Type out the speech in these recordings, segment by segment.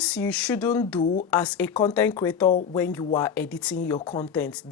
Things you shouldn't do as a content creator when you are editing your content.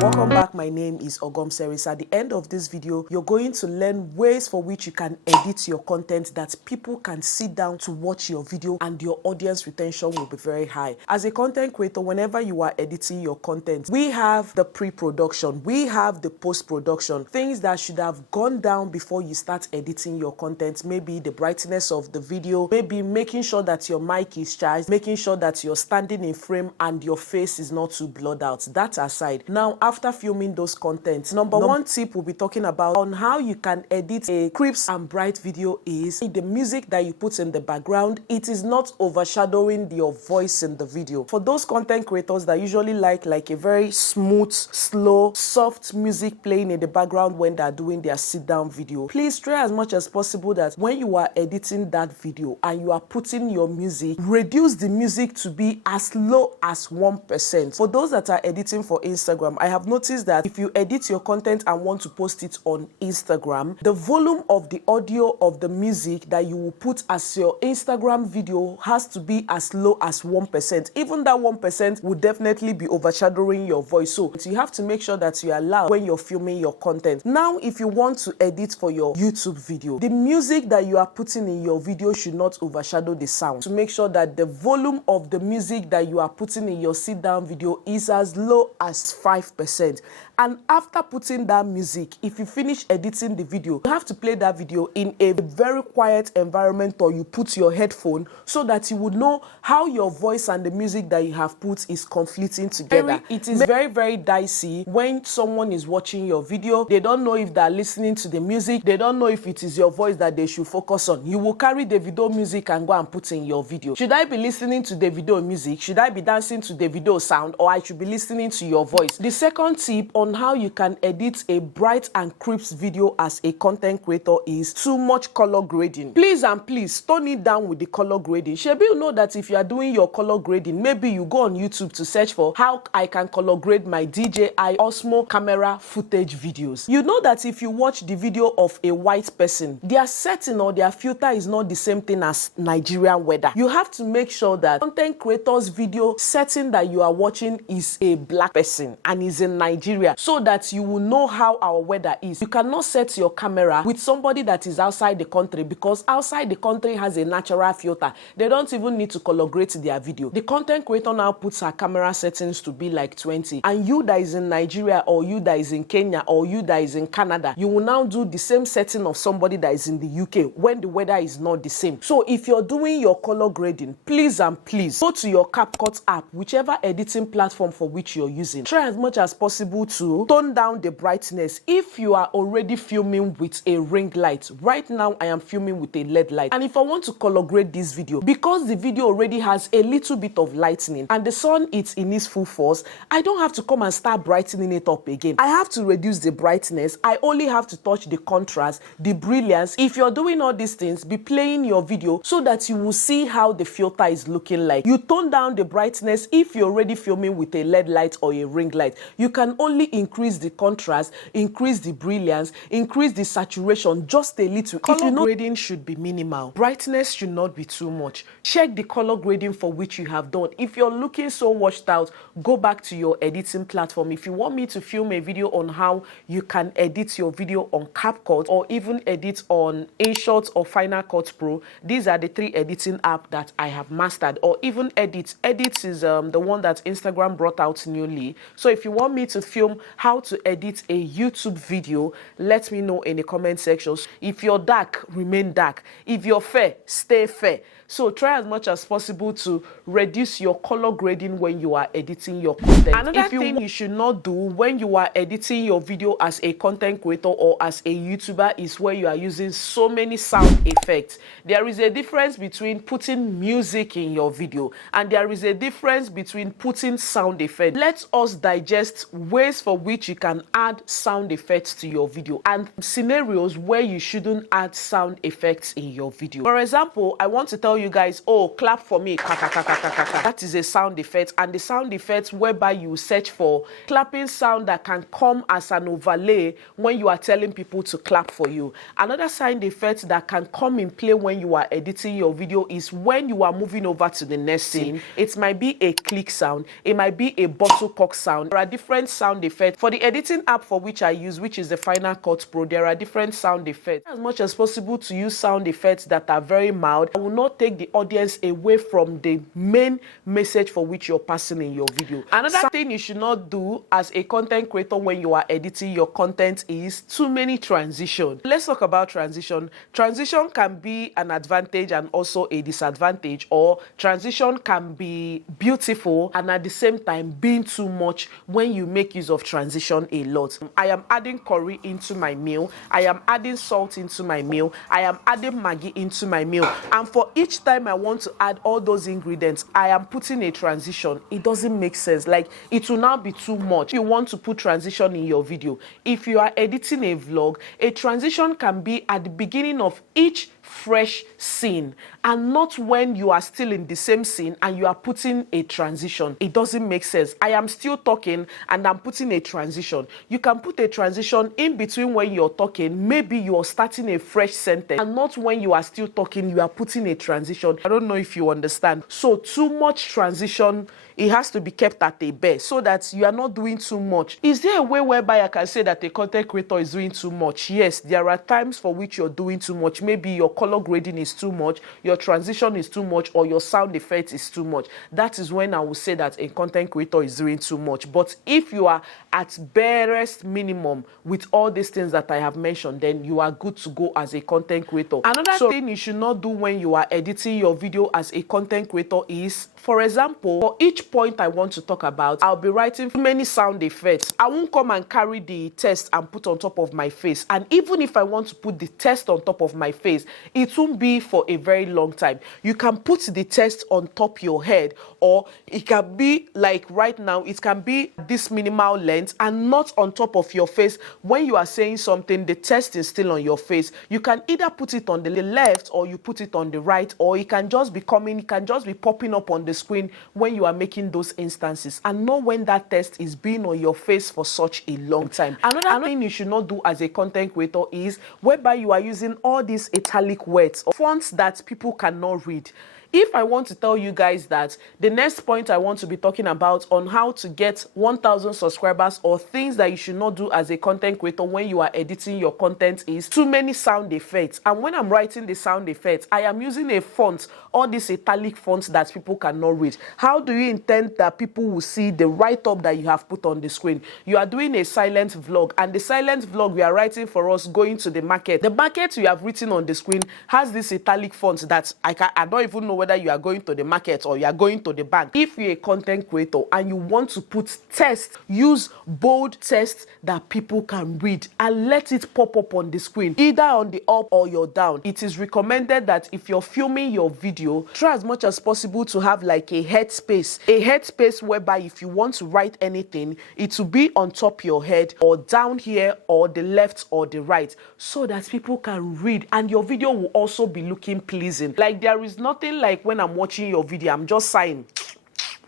Welcome back, my name is OGOM'S. At the end of this video, you're going to learn ways for which you can edit your content that people can sit down to watch your video and your audience retention will be very high. As a content creator, whenever you are editing your content, we have the pre-production, we have the post-production, things that should have gone down before you start editing your content. Maybe the brightness of the video, maybe making sure that your mic is charged, making sure that you're standing in frame and your face is not too blurred out. That aside, now after filming those contents, number one tip we'll be talking about on how you can edit a crisp and bright video is the music that you put in the background. It is not overshadowing your voice in the video. For those content creators that usually like a very smooth, slow, soft music playing in the background when they're doing their sit down video, please try as much as possible that when you are editing that video and you are putting your music, reduce the music to be as low as 1%. For those that are editing for Instagram, I have noticed that if you edit your content and want to post it on Instagram, the volume of the audio of the music that you will put as your Instagram video has to be as low as 1%. Even that 1% will definitely be overshadowing your voice. So you have to make sure that you are loud when you're filming your content. Now, if you want to edit for your YouTube video, the music that you are putting in your video should not overshadow the sound. To make sure that the volume of the music that you are putting in your sit down video is as low as 5%. And after putting that music, if you finish editing the video, you have to play that video in a very quiet environment, or you put your headphone so that you would know how your voice and the music that you have put is conflicting together. It is very, very dicey when someone is watching your video. They don't know if they're listening to the music. They don't know if it is your voice that they should focus on. You will carry the video music and go and put in your video. Should I be listening to the video music? Should I be dancing to the video sound? Or I should be listening to your voice? The second tip on how you can edit a bright and crisp video as a content creator is too much color grading. Please and please tone it down with the color grading. Shebi, you know that if you are doing your color grading, maybe you go on YouTube to search for how I can color grade my DJI Osmo camera footage videos. You know that if you watch the video of a white person, their setting or their filter is not the same thing as Nigerian weather. You have to make sure that content creators video setting that you are watching is a black person and is in Nigeria, so that you will know how our weather is. You cannot set your camera with somebody that is outside the country, because outside the country has a natural filter. They don't even need to color grade their video. The content creator now puts her camera settings to be like 20, and you that is in Nigeria, or you that is in Kenya, or you that is in Canada, you will now do the same setting of somebody that is in the UK when the weather is not the same. So if you're doing your color grading, please and please go to your CapCut app, whichever editing platform for which you're using. Try as much as possible to tone down the brightness. If you are already filming with a ring light, right now I am filming with a LED light, and if I want to color grade this video, because the video already has a little bit of lightning and the sun is in its full force, I don't have to come and start brightening it up again. I have to reduce the brightness. I only have to touch the contrast, the brilliance. If you're doing all these things, be playing your video so that you will see how the filter is looking like. You tone down the brightness. If you're already filming with a LED light or a ring light, you can only increase the contrast, increase the brilliance, increase the saturation just a little. Color grading should be minimal. Brightness should not be too much. Check the color grading for which you have done. If you're looking so washed out, go back to your editing platform. If you want me to film a video on how you can edit your video on CapCut, or even edit on InShot or Final Cut Pro, these are the 3 editing apps that I have mastered. Or even Edit. Edit is the one that Instagram brought out newly. So if you want me to film how to edit a YouTube video, let me know in the comment section. If you're dark, remain dark. If you're fair, stay fair. So try as much as possible to reduce your color grading when you are editing your content. Another thing you should not do when you are editing your video as a content creator or as a YouTuber is where you are using so many sound effects. There is a difference between putting music in your video, and there is a difference between putting sound effects. Let us digest ways for which you can add sound effects to your video and scenarios where you shouldn't add sound effects in your video. For example, I want to tell tell you guys, oh, clap for me, that is a sound effect, and the sound effect whereby you search for clapping sound that can come as an overlay when you are telling people to clap for you. Another sound effect that can come in play when you are editing your video is when you are moving over to the next scene. It might be a click sound, it might be a bottle cork sound. There are different sound effects. For the editing app for which I use, which is the Final Cut Pro, there are different sound effects. As much as possible to use sound effects that are very mild. I will not take the audience away from the main message for which you're passing in your video. Another thing you should not do as a content creator when you are editing your content is too many transitions. Let's talk about transition. Transition can be an advantage and also a disadvantage, or transition can be beautiful and at the same time being too much when you make use of transition a lot. I am adding curry into my meal. I am adding salt into my meal. I am adding Maggi into my meal. And for each time I want to add all those ingredients, I am putting a transition. It doesn't make sense. Like, it will now be too much. You want to put transition in your video. If you are editing a vlog, a transition can be at the beginning of each fresh scene and not when you are still in the same scene and you are putting a transition. It doesn't make sense. I am still talking and I'm putting a transition. You can put a transition in between when you're talking. Maybe you're starting a fresh sentence, and not when you are still talking, you are putting a transition. I don't know if you understand. So too much transition, it has to be kept at a bare so that you are not doing too much. Is there a way whereby I can say that a content creator is doing too much? Yes, there are times for which you're doing too much. Maybe your color grading is too much, your transition is too much, or your sound effect is too much. That is when I will say that a content creator is doing too much. But if you are at barest minimum with all these things that I have mentioned, then you are good to go as a content creator. Another thing you should not do when you are editing your video as a content creator is, for example, for each point I want to talk about, I'll be writing many sound effects. I won't come and carry the text and put on top of my face. And even if I want to put the text on top of my face, it won't be for a very long time. You can put the text on top your head, or it can be like right now, it can be this minimal length and not on top of your face. When you are saying something, the text is still on your face. You can either put it on the left or you put it on the right, or it can just be coming, it can just be popping up on the screen when you are making those instances, and not when that text is being on your face for such a long time. Another thing you should not do as a content creator is whereby you are using all these italic words or fonts that people cannot read. If I want to tell you guys that the next point I want to be talking about on how to get 1,000 subscribers, or things that you should not do as a content creator when you are editing your content, is too many sound effects. And when I'm writing the sound effects, I am using a font, all these italic fonts that people cannot read. How do you intend that people will see the write-up that you have put on the screen? You are doing a silent vlog, and the silent vlog we are writing for us going to the market. The market you have written on the screen has this italic font that I don't even know whether you are going to the market or you are going to the bank. If you're a content creator and you want to put text, use bold text that people can read and let it pop up on the screen, either on the up or your down. It is recommended that if you're filming your video, try as much as possible to have like a headspace whereby if you want to write anything, it will be on top your head or down here or the left or the right, so that people can read and your video will also be looking pleasing. Like, there is nothing like when I'm watching your video, I'm just sighing.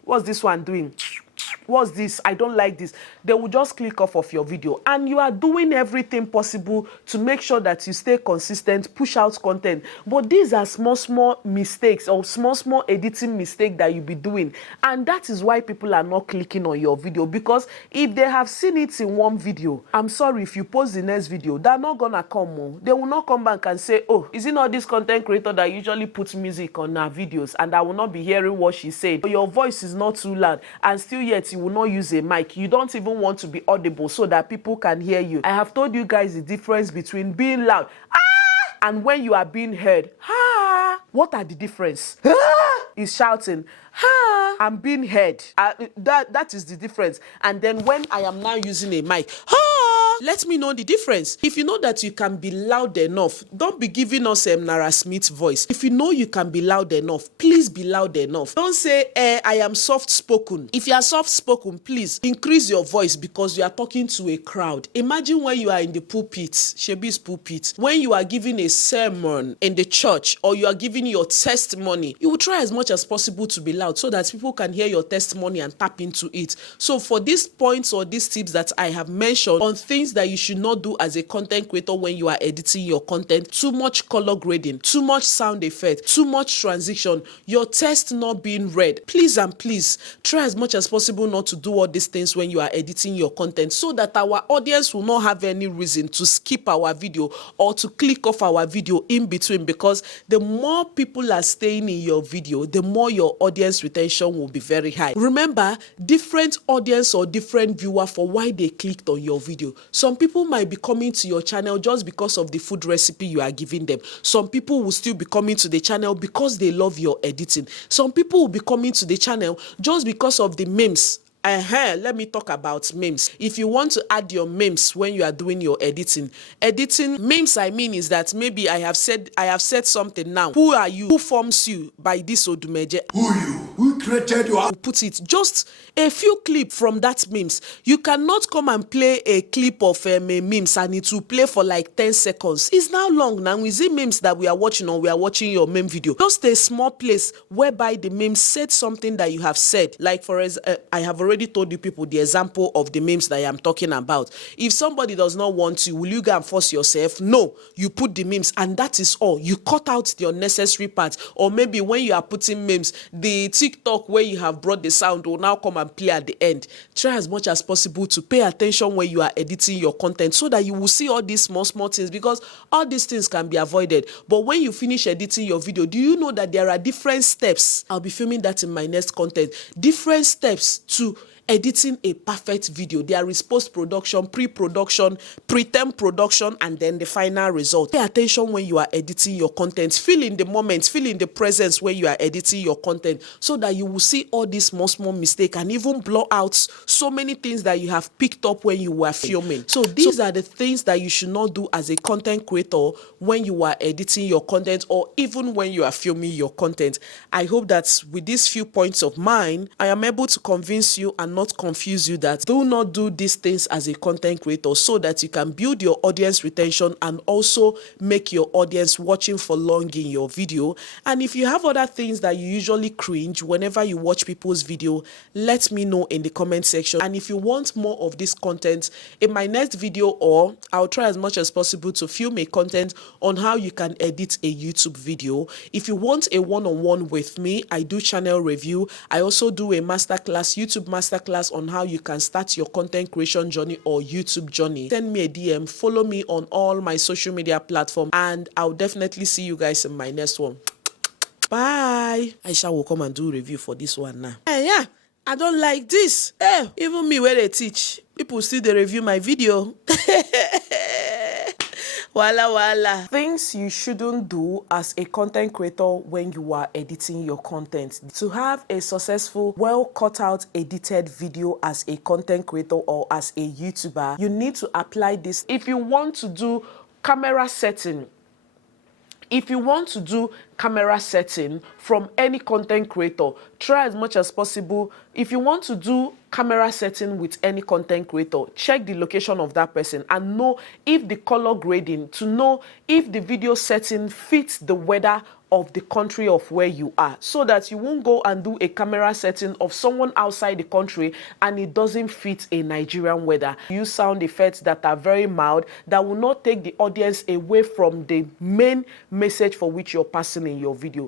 What's this one doing? What's this? I don't like this. They will just click off of your video, and you are doing everything possible to make sure that you stay consistent, push out content. But these are small mistakes or small editing mistakes that you'll be doing, and that is why people are not clicking on your video. Because if they have seen it in one video, I'm sorry, if you post the next video, they're not gonna come. They will not come back and say, oh, is it not this content creator that usually puts music on her videos, and I will not be hearing what she said. Your voice is not too loud, and still yet you will not use a mic. You don't even want to be audible so that people can hear you. I have told you guys the difference between being loud and when you are being heard. What are the difference? Is shouting. I'm being heard. That is the difference. And then when I am now using a mic, Let me know the difference. If you know that you can be loud enough, don't be giving us a Nara Smith voice. If you know you can be loud enough, please be loud enough. Don't say, I am soft spoken. If you are soft spoken, please increase your voice because you are talking to a crowd. Imagine when you are in the pulpit, Shebi's pulpit, when you are giving a sermon in the church or you are giving your testimony, you will try as much as possible to be loud so that people can hear your testimony and tap into it. So for these points or these tips that I have mentioned on things that you should not do as a content creator when you are editing your content, too much color grading, too much sound effect, too much transition, your text not being read, please and please try as much as possible not to do all these things when you are editing your content so that our audience will not have any reason to skip our video or to click off our video in between, because the more people are staying in your video, the more your audience retention will be very high. Remember, different audience or different viewer for why they clicked on your video. Some people might be coming to your channel just because of the food recipe you are giving them. Some people will still be coming to the channel because they love your editing. Some people will be coming to the channel just because of the memes. Let me talk about memes. If you want to add your memes when you are doing your editing memes, I mean is that maybe I have said something now. Who are you? Who forms you by this Odumeje? Who you? Who created you? Put it just a few clips from that memes. You cannot come and play a clip of memes and it will play for like 10 seconds. It's now long now. Is it memes that we are watching or we are watching your meme video? Just a small place whereby the meme said something that you have said. Like for I have already told you people the example of the memes that I am talking about. If somebody does not want to, will you go and force yourself? No, you put the memes and that is all. You cut out the unnecessary parts. Or maybe when you are putting memes, the TikTok where you have brought the sound will now come and play at the end. Try as much as possible to pay attention when you are editing your content so that you will see all these small things, because all these things can be avoided. But when you finish editing your video, do you know that there are different steps? I'll be filming that in my next content. Different steps to editing a perfect video. There is post-production, pre-production, pre-temp production, and then the final result. Pay attention when you are editing your content. Feel in the moment, feel in the presence when you are editing your content so that you will see all these small mistakes and even blow out so many things that you have picked up when you were filming. So these are the things that you should not do as a content creator when you are editing your content or even when you are filming your content. I hope that with these few points of mine, I am able to convince you and not confuse you that do not do these things as a content creator so that you can build your audience retention and also make your audience watching for long in your video. And if you have other things that you usually cringe whenever you watch people's video, let me know in the comment section. And if you want more of this content in my next video, or I'll try as much as possible to film a content on how you can edit a YouTube video. If you want a one-on-one with me, I do channel review. I also do a masterclass, YouTube masterclass on how you can start your content creation journey or YouTube journey. Send me a DM, follow me on all my social media platforms, and I'll definitely see you guys in my next one. Bye. Aisha will come and do review for this one now. Yeah, I don't like this. Even me where they teach, people still they review my video. Wala. Things you shouldn't do as a content creator when you are editing your content. To have a successful, well cut out edited video as a content creator or as a YouTuber, you need to apply this. If you want to do camera setting, from any content creator, try as much as possible. If you want to do camera setting with any content creator, check the location of that person and know if the color grading, to know if the video setting fits the weather of the country of where you are, so that you won't go and do a camera setting of someone outside the country and it doesn't fit a Nigerian weather. Use sound effects that are very mild, that will not take the audience away from the main message for which you're passing in your video.